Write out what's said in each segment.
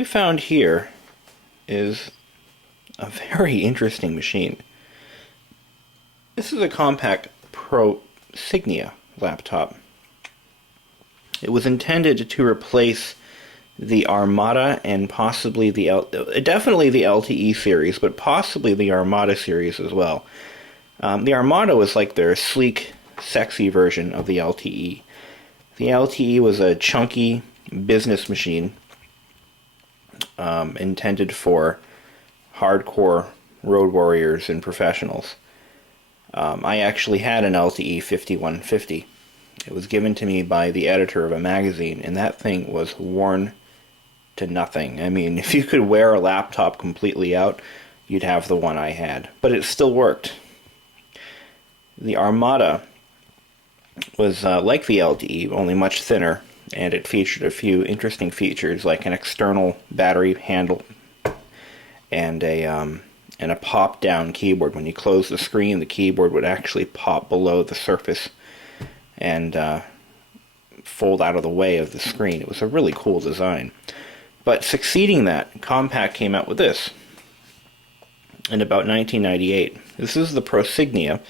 we found here is a very interesting machine. This is a Compaq Prosignia laptop. It was intended to replace the Armada and possibly definitely the LTE series, but possibly the Armada series as well. The Armada was like their sleek, sexy version of the LTE. The LTE was a chunky business machine intended for hardcore road warriors and professionals. I actually had an LTE 5150. It was given to me by the editor of a magazine, and that thing was worn to nothing. I mean, if you could wear a laptop completely out, you'd have the one I had. But it still worked. The Armada was like the LTE, only much thinner, and it featured a few interesting features like an external battery handle and a pop-down keyboard. When you close the screen, the keyboard would actually pop below the surface and fold out of the way of the screen. It was a really cool design. But succeeding that, Compaq came out with this in about 1998. This is the Prosignia,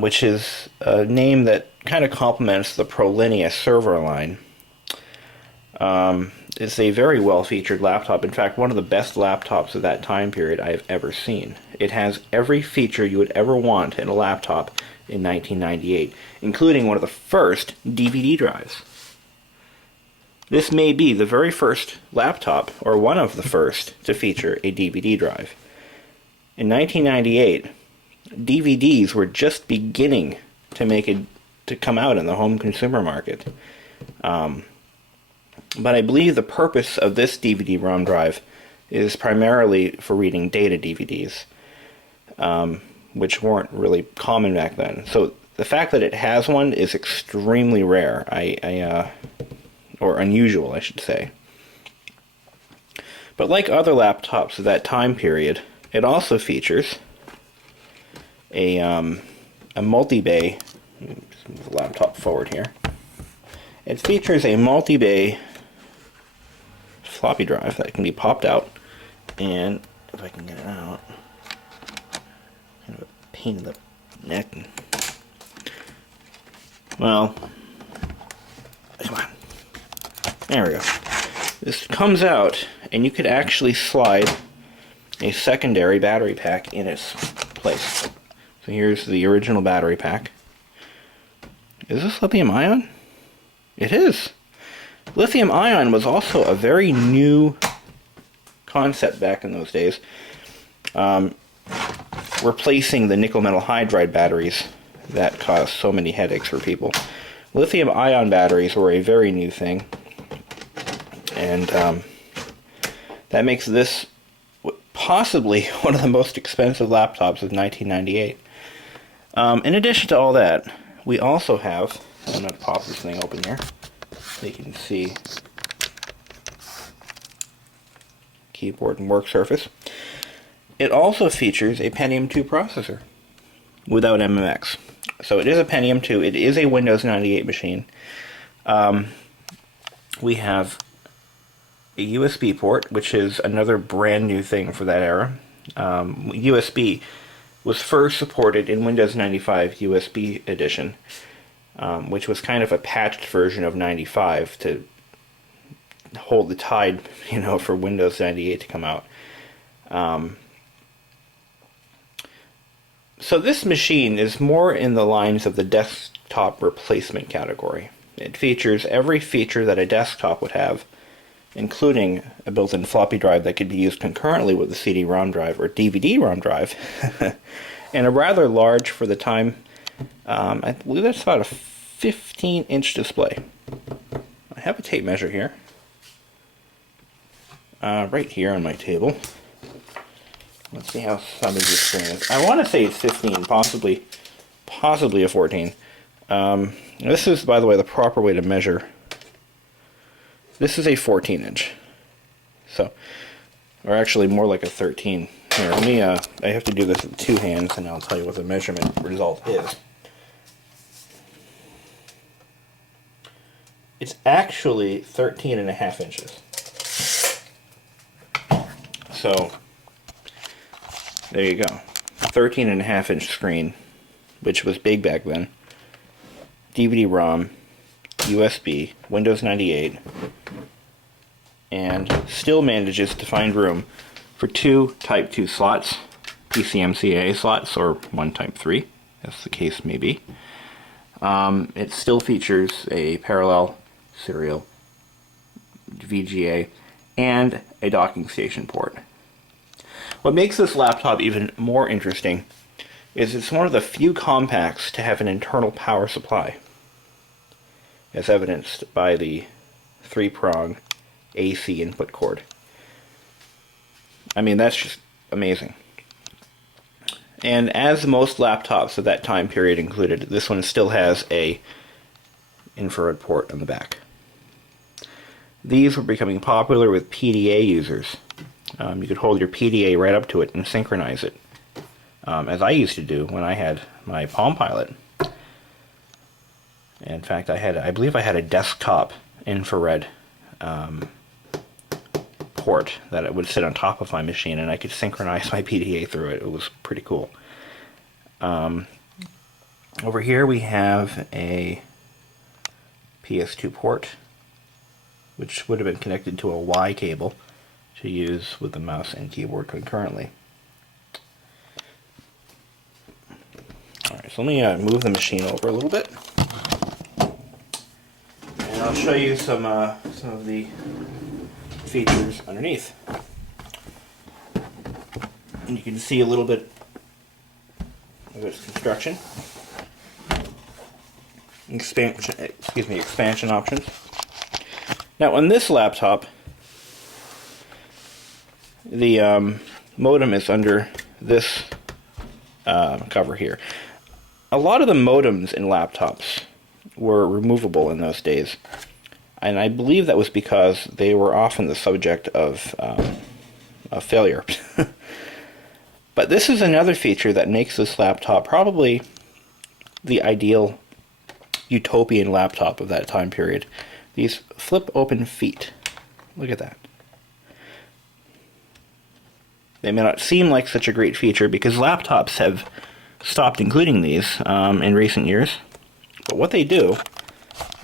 which is a name that kind of complements the ProLinea server line. It's a very well-featured laptop. In fact, one of the best laptops of that time period I have ever seen. It has every feature you would ever want in a laptop in 1998, including one of the first DVD drives. This may be the very first laptop, or one of the first, to feature a DVD drive. In 1998, DVDs were just beginning to come out in the home consumer market. But I believe the purpose of this DVD-ROM drive is primarily for reading data DVDs, which weren't really common back then. So the fact that it has one is extremely rare, or unusual, I should say. But like other laptops of that time period, it also features a multi-bay. Just move the laptop forward here. It features a multi-bay floppy drive that can be popped out, and if I can get it out, kind of a pain in the neck. Well, come on. There we go. This comes out, and you could actually slide a secondary battery pack in its place. So here's the original battery pack. Is this lithium ion? It is. Lithium ion was also a very new concept back in those days, replacing the nickel metal hydride batteries that caused so many headaches for people. Lithium ion batteries were a very new thing, and that makes this possibly one of the most expensive laptops of 1998. In addition to all that, we also have, I'm going to pop this thing open here so you can see keyboard and work surface. It also features a Pentium 2 processor without MMX. So it is a Pentium 2. It is a Windows 98 machine. We have a USB port, which is another brand new thing for that era. USB was first supported in Windows 95 USB edition, which was kind of a patched version of 95 to hold the tide, for Windows 98 to come out. So this machine is more in the lines of the desktop replacement category. It features every feature that a desktop would have, including a built-in floppy drive that could be used concurrently with the CD-ROM drive or DVD-ROM drive, and a rather large, for the time, I believe that's about a 15-inch display. I have a tape measure here, right here on my table. Let's see how big this screen is. I want to say it's 15, possibly a 14. This is, by the way, the proper way to measure. This is a 14-inch. So, or actually more like a 13. Here, let me, I have to do this with two hands, and I'll tell you what the measurement result is. It's actually 13.5 inches. So there you go. 13.5-inch screen, which was big back then. DVD-ROM, USB, Windows 98, and still manages to find room for 2 Type 2 slots, PCMCIA slots, or 1 Type 3, as the case may be. It still features a parallel serial VGA and a docking station port. What makes this laptop even more interesting is it's one of the few Compaqs to have an internal power supply, as evidenced by the 3-prong AC input cord. I mean, that's just amazing. And as most laptops of that time period included, this one still has a infrared port on the back. These were becoming popular with PDA users. You could hold your PDA right up to it and synchronize it, as I used to do when I had my Palm Pilot. In fact, I believe I had a desktop infrared port that it would sit on top of my machine, and I could synchronize my PDA through it. It was pretty cool. Over here we have a PS2 port, which would have been connected to a Y cable to use with the mouse and keyboard concurrently. Alright, so let me move the machine over a little bit, and I'll show you some of the features underneath. And you can see a little bit of its construction. Expansion options. Now on this laptop, the modem is under this cover here. A lot of the modems in laptops were removable in those days, and I believe that was because they were often the subject of failure. But this is another feature that makes this laptop probably the ideal utopian laptop of that time period. These flip open feet. Look at that. They may not seem like such a great feature because laptops have stopped including these in recent years. But what they do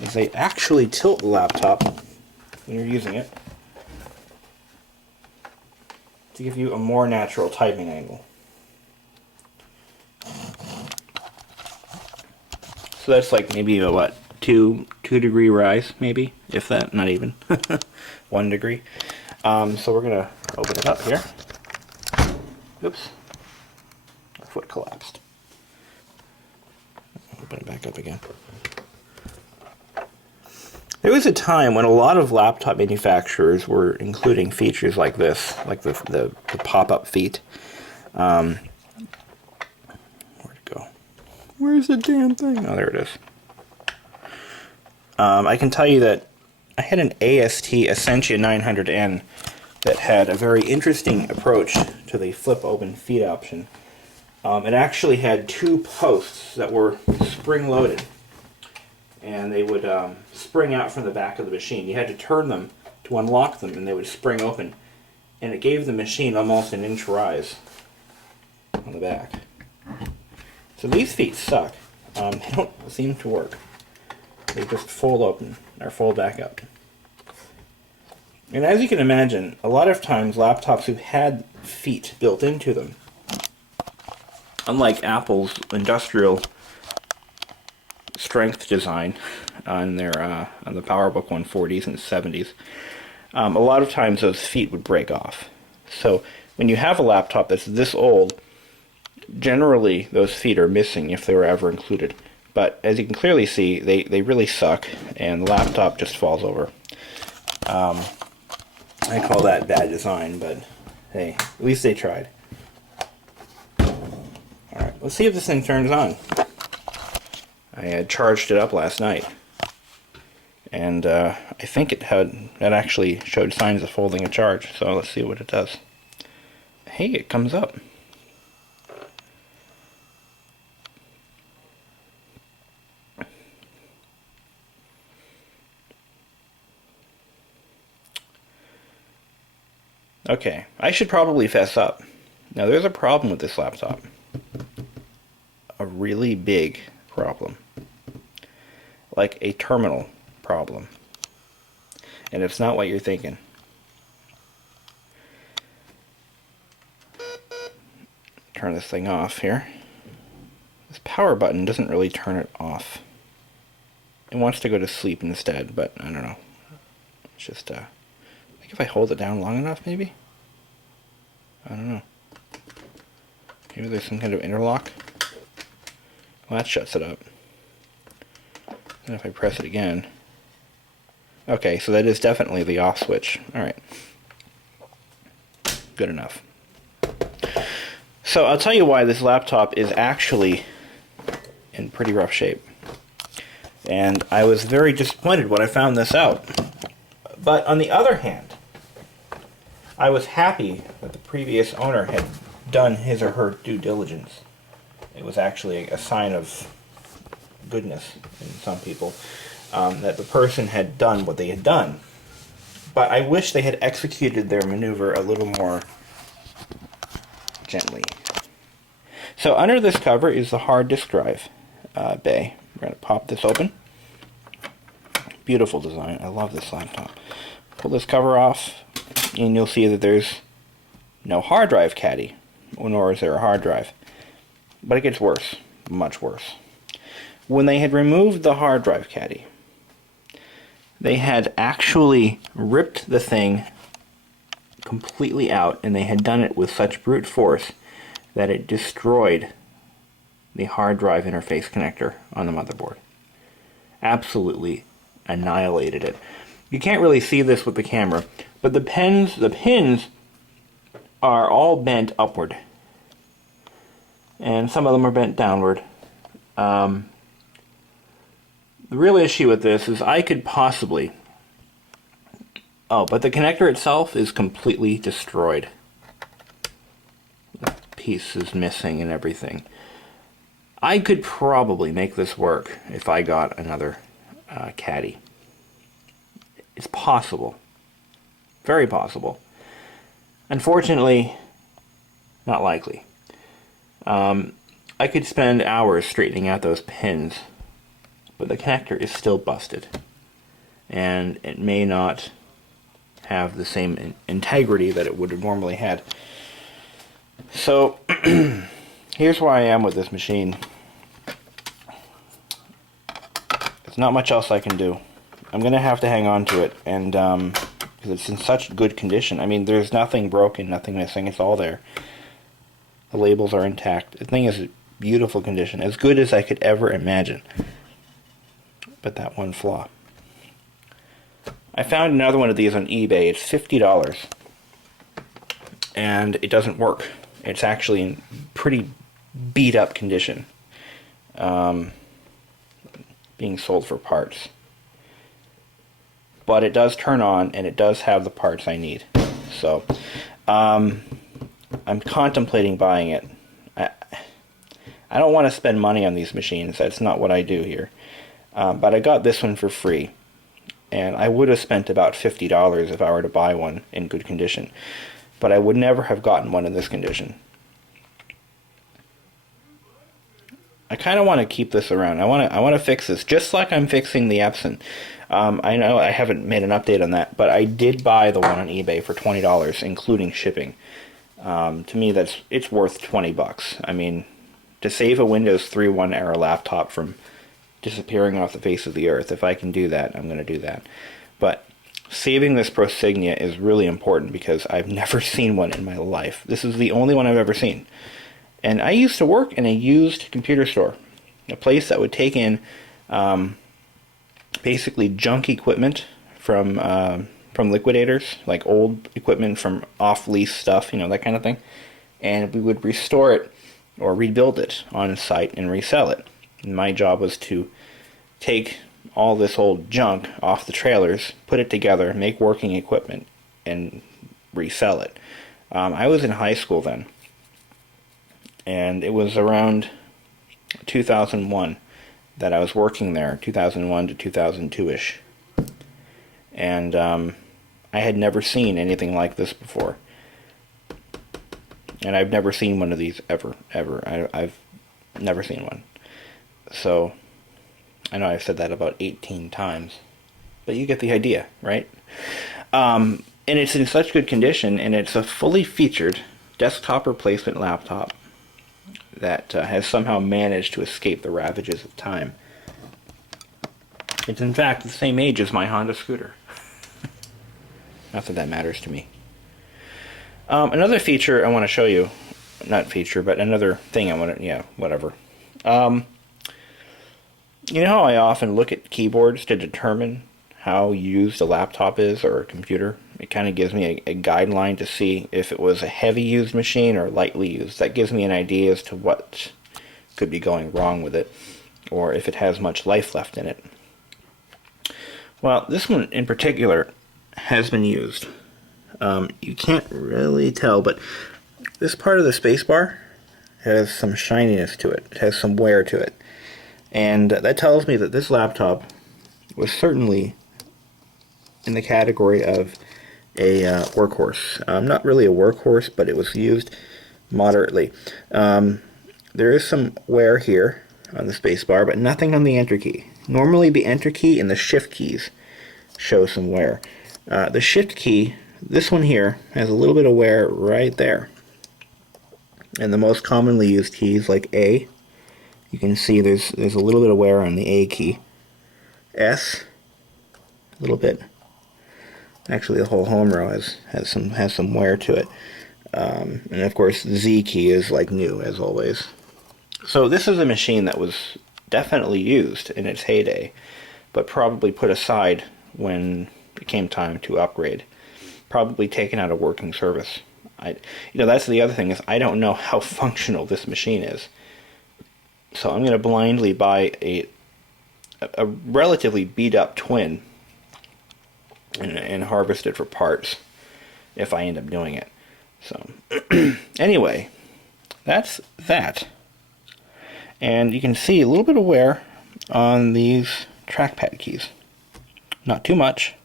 is they actually tilt the laptop when you're using it to give you a more natural typing angle. So that's like maybe a, what, 2 degree rise, maybe, if that, not even 1 degree. So we're gonna open it up here. Oops, my foot collapsed. Open it back up again. There was a time when a lot of laptop manufacturers were including features like this, like the pop-up feet. Where'd it go? Where's the damn thing? Oh, there it is. I can tell you that I had an AST Essentia 900N that had a very interesting approach to the flip open feet option. It actually had 2 posts that were spring-loaded, and they would spring out from the back of the machine. You had to turn them to unlock them, and they would spring open, and it gave the machine almost an inch rise on the back. So these feet suck. They don't seem to work. They just fold open, or fold back up. And as you can imagine, a lot of times laptops who've had feet built into them, unlike Apple's industrial strength design on their on the PowerBook 140s and 70s, a lot of times those feet would break off. So when you have a laptop that's this old, generally those feet are missing if they were ever included. But as you can clearly see, they really suck, and the laptop just falls over. I call that bad design, but hey, at least they tried. Alright, let's see if this thing turns on. I had charged it up last night, and I think it actually showed signs of folding a charge, so let's see what it does. Hey, it comes up. Okay, I should probably fess up. Now there's a problem with this laptop. A really big problem. Like a terminal problem. And it's not what you're thinking. Turn this thing off here. This power button doesn't really turn it off. It wants to go to sleep instead, but I don't know. It's just, I think if I hold it down long enough, maybe? I don't know. Maybe there's some kind of interlock? Well, that shuts it up. And if I press it again... Okay, so that is definitely the off switch. Alright. Good enough. So I'll tell you why this laptop is actually in pretty rough shape. And I was very disappointed when I found this out. But on the other hand, I was happy that the previous owner had done his or her due diligence. It was actually a sign of goodness in some people that the person had done what they had done. But I wish they had executed their maneuver a little more gently. So under this cover is the hard disk drive bay. We're going to pop this open. Beautiful design. I love this laptop. Pull this cover off, and you'll see that there's no hard drive caddy, nor is there a hard drive. But it gets worse, much worse. When they had removed the hard drive caddy, they had actually ripped the thing completely out, and they had done it with such brute force that it destroyed the hard drive interface connector on the motherboard. Absolutely annihilated it. You can't really see this with the camera, but the pins are all bent upward, and some of them are bent downward. The real issue with this is I could possibly... Oh, but the connector itself is completely destroyed. The piece is missing and everything. I could probably make this work if I got another caddy. It's possible. Very possible. Unfortunately, not likely. I could spend hours straightening out those pins, but the connector is still busted. And it may not have the same integrity that it would have normally had. So, here's where I am with this machine. There's not much else I can do. I'm going to have to hang on to it, and because it's in such good condition. I mean, there's nothing broken, nothing missing, it's all there. The labels are intact. The thing is in beautiful condition, as good as I could ever imagine. But that one flaw. I found another one of these on eBay. It's $50. And it doesn't work. It's actually in pretty beat up condition. Being sold for parts. But it does turn on, and it does have the parts I need. So, I'm contemplating buying it. I don't want to spend money on these machines. That's not what I do here. But I got this one for free. And I would have spent about $50 if I were to buy one in good condition. But I would never have gotten one in this condition. I kind of want to keep this around. I want to fix this, just like I'm fixing the Epson. I know I haven't made an update on that, but I did buy the one on eBay for $20, including shipping. To me, it's worth $20. I mean, to save a Windows 3.1 era laptop from disappearing off the face of the earth, if I can do that, I'm going to do that. But saving this Prosignia is really important because I've never seen one in my life. This is the only one I've ever seen. And I used to work in a used computer store, a place that would take in basically junk equipment from liquidators, like old equipment from off-lease stuff, you know, that kind of thing. And we would restore it or rebuild it on site and resell it. And my job was to take all this old junk off the trailers, put it together, make working equipment, and resell it. I was in high school then. And it was around 2001 that I was working there, 2001 to 2002-ish. And I had never seen anything like this before. And I've never seen one of these ever. I've never seen one. So, I know I've said that about 18 times. But you get the idea, right? And it's in such good condition, and it's a fully featured desktop replacement laptop that has somehow managed to escape the ravages of time. It's in fact the same age as my Honda scooter. Not that that matters to me. Another feature I want to show you, not feature, but another thing I want to, yeah, whatever. You know how I often look at keyboards to determine how used a laptop is or a computer? It kind of gives me a guideline to see if it was a heavy used machine or lightly used. That gives me an idea as to what could be going wrong with it, or if it has much life left in it. Well, this one in particular has been used. You can't really tell, but this part of the spacebar has some shininess to it. It has some wear to it. And that tells me that this laptop was certainly in the category of a workhorse. Not really a workhorse, but it was used moderately. There is some wear here on the spacebar, but nothing on the enter key. Normally the enter key and the shift keys show some wear. The shift key, this one here, has a little bit of wear right there. And the most commonly used keys, like A, you can see there's a little bit of wear on the A key. S, a little bit. Actually, the whole home row has some wear to it. And of course, the Z key is like new, as always. So this is a machine that was definitely used in its heyday, but probably put aside when it came time to upgrade. Probably taken out of working service. That's the other thing, is I don't know how functional this machine is. So I'm going to blindly buy a relatively beat up twin and harvest it for parts if I end up doing it. So anyway, that's that. And you can see a little bit of wear on these trackpad keys. Not too much.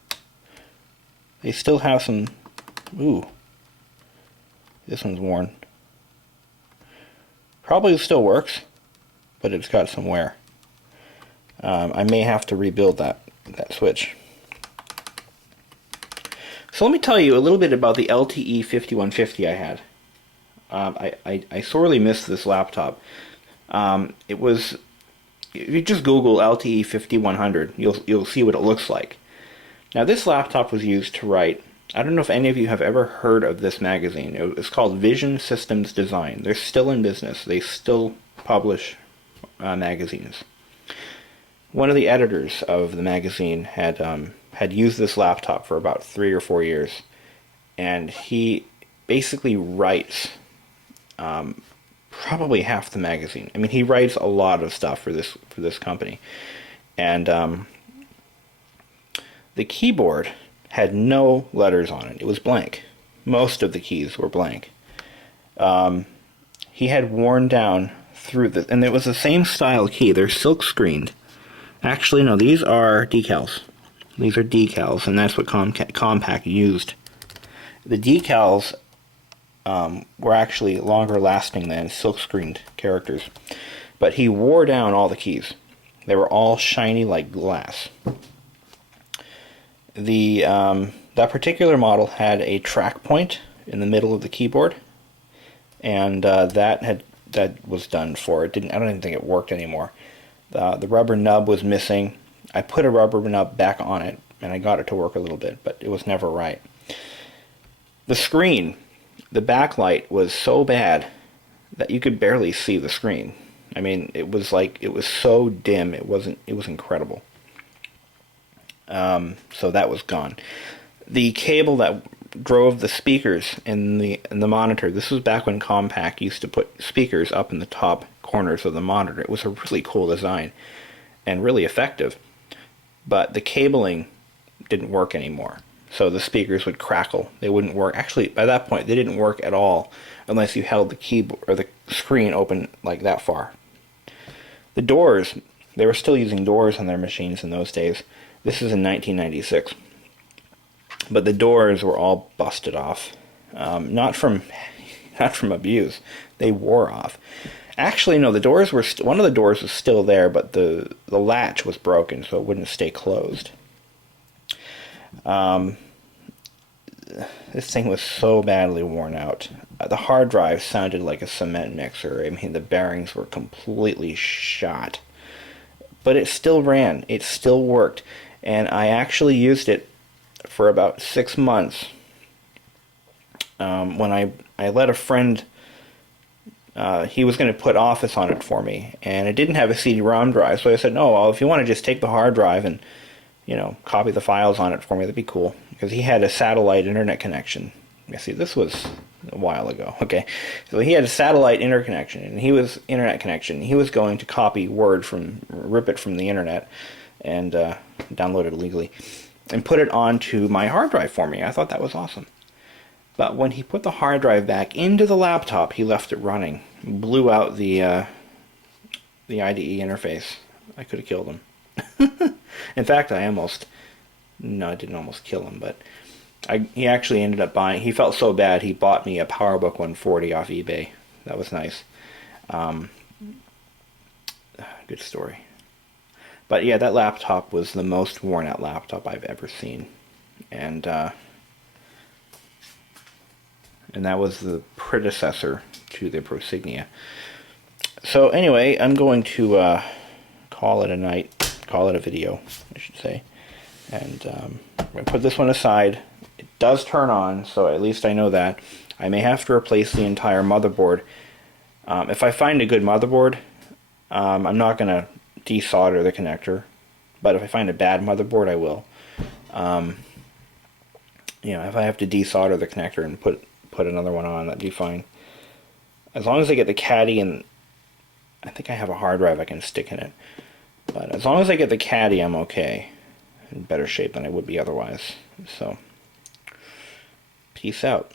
They still have some... Ooh. This one's worn. Probably still works, but it's got some wear. I may have to rebuild that switch. So let me tell you a little bit about the LTE 5150 I had. I sorely missed this laptop. It was, if you just Google LTE 5100, you'll see what it looks like. Now this laptop was used to write, I don't know if any of you have ever heard of this magazine. It's called Vision Systems Design. They're still in business. They still publish magazines. One of the editors of the magazine had used this laptop for about 3 or 4 years, and he basically writes probably half the magazine. I mean, he writes a lot of stuff for this company, and the keyboard had no letters on it. It was blank. Most of the keys were blank. He had worn down through the, and it was the same style key. They're silk screened. Actually, no, these are decals. These are decals, and that's what Compaq used. The decals were actually longer lasting than silk screened characters. But he wore down all the keys. They were all shiny like glass. That particular model had a track point in the middle of the keyboard, and that was done for. I don't even think it worked anymore. The rubber nub was missing. I put a rubber nub back on it, and I got it to work a little bit, but it was never right. The screen, the backlight was so bad that you could barely see the screen. I mean, it was so dim. It was incredible. So that was gone. The cable that drove the speakers in the monitor. This was back when Compaq used to put speakers up in the top corners of the monitor. It was a really cool design and really effective. But the cabling didn't work anymore. So the speakers would crackle. They wouldn't work. Actually, by that point, they didn't work at all unless you held the keyboard or the screen open like that far. The doors, they were still using doors on their machines in those days. This is in 1996. But the doors were all busted off. Not from not from abuse. They wore off. Actually, no, the doors were one of the doors was still there, but the latch was broken, so it wouldn't stay closed. This thing was so badly worn out. The hard drive sounded like a cement mixer. I mean, the bearings were completely shot. But it still ran. It still worked. And I actually used it for about 6 months. When I let a friend, he was going to put Office on it for me, and it didn't have a CD-ROM drive, so I said, no, well, if you want to just take the hard drive and, copy the files on it for me, that'd be cool. Because he had a satellite internet connection. You see, this was a while ago, okay? So he had a satellite internet connection, and he was going to copy Word rip it from the internet, and download it illegally, and put it onto my hard drive for me. I thought that was awesome. But when he put the hard drive back into the laptop, he left it running. Blew out the IDE interface. I could have killed him. In fact, I didn't almost kill him, but he actually ended up buying, he felt so bad, he bought me a PowerBook 140 off eBay. That was nice. Good story. But yeah, that laptop was the most worn out laptop I've ever seen. And that was the predecessor to the Prosignia. So anyway, I'm going to call it a night, call it a video, I should say. And I'm going to put this one aside. It does turn on, so at least I know that. I may have to replace the entire motherboard. If I find a good motherboard, I'm not going to desolder the connector. But if I find a bad motherboard, I will. If I have to desolder the connector and put another one on, that'd be fine. As long as I get the caddy, and I think I have a hard drive I can stick in it. But as long as I get the caddy, I'm okay. In better shape than I would be otherwise. So, peace out.